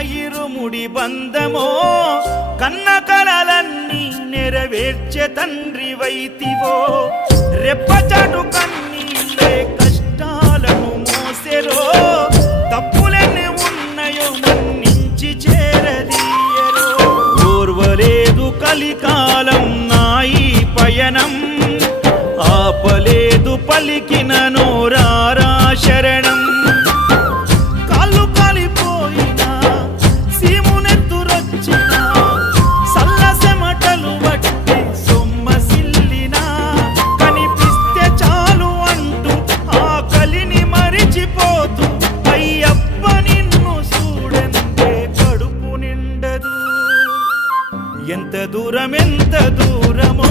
ఇరుముడి బంధమో కన్న కలలన్నీ నెరవేర్చే తండ్రి వైతివో. రెప్పచాటు కన్నీళ్ళే కష్టాలను మోసెరో. తప్పులన్నీ ఉన్నాయో మన్నించి చేరదీయరో. ఓర్వలేదు కలికాలం నాయి పయనం. ఆపలేదు పలికిన నోరా ఎంత దూరం ఎంత దూరమో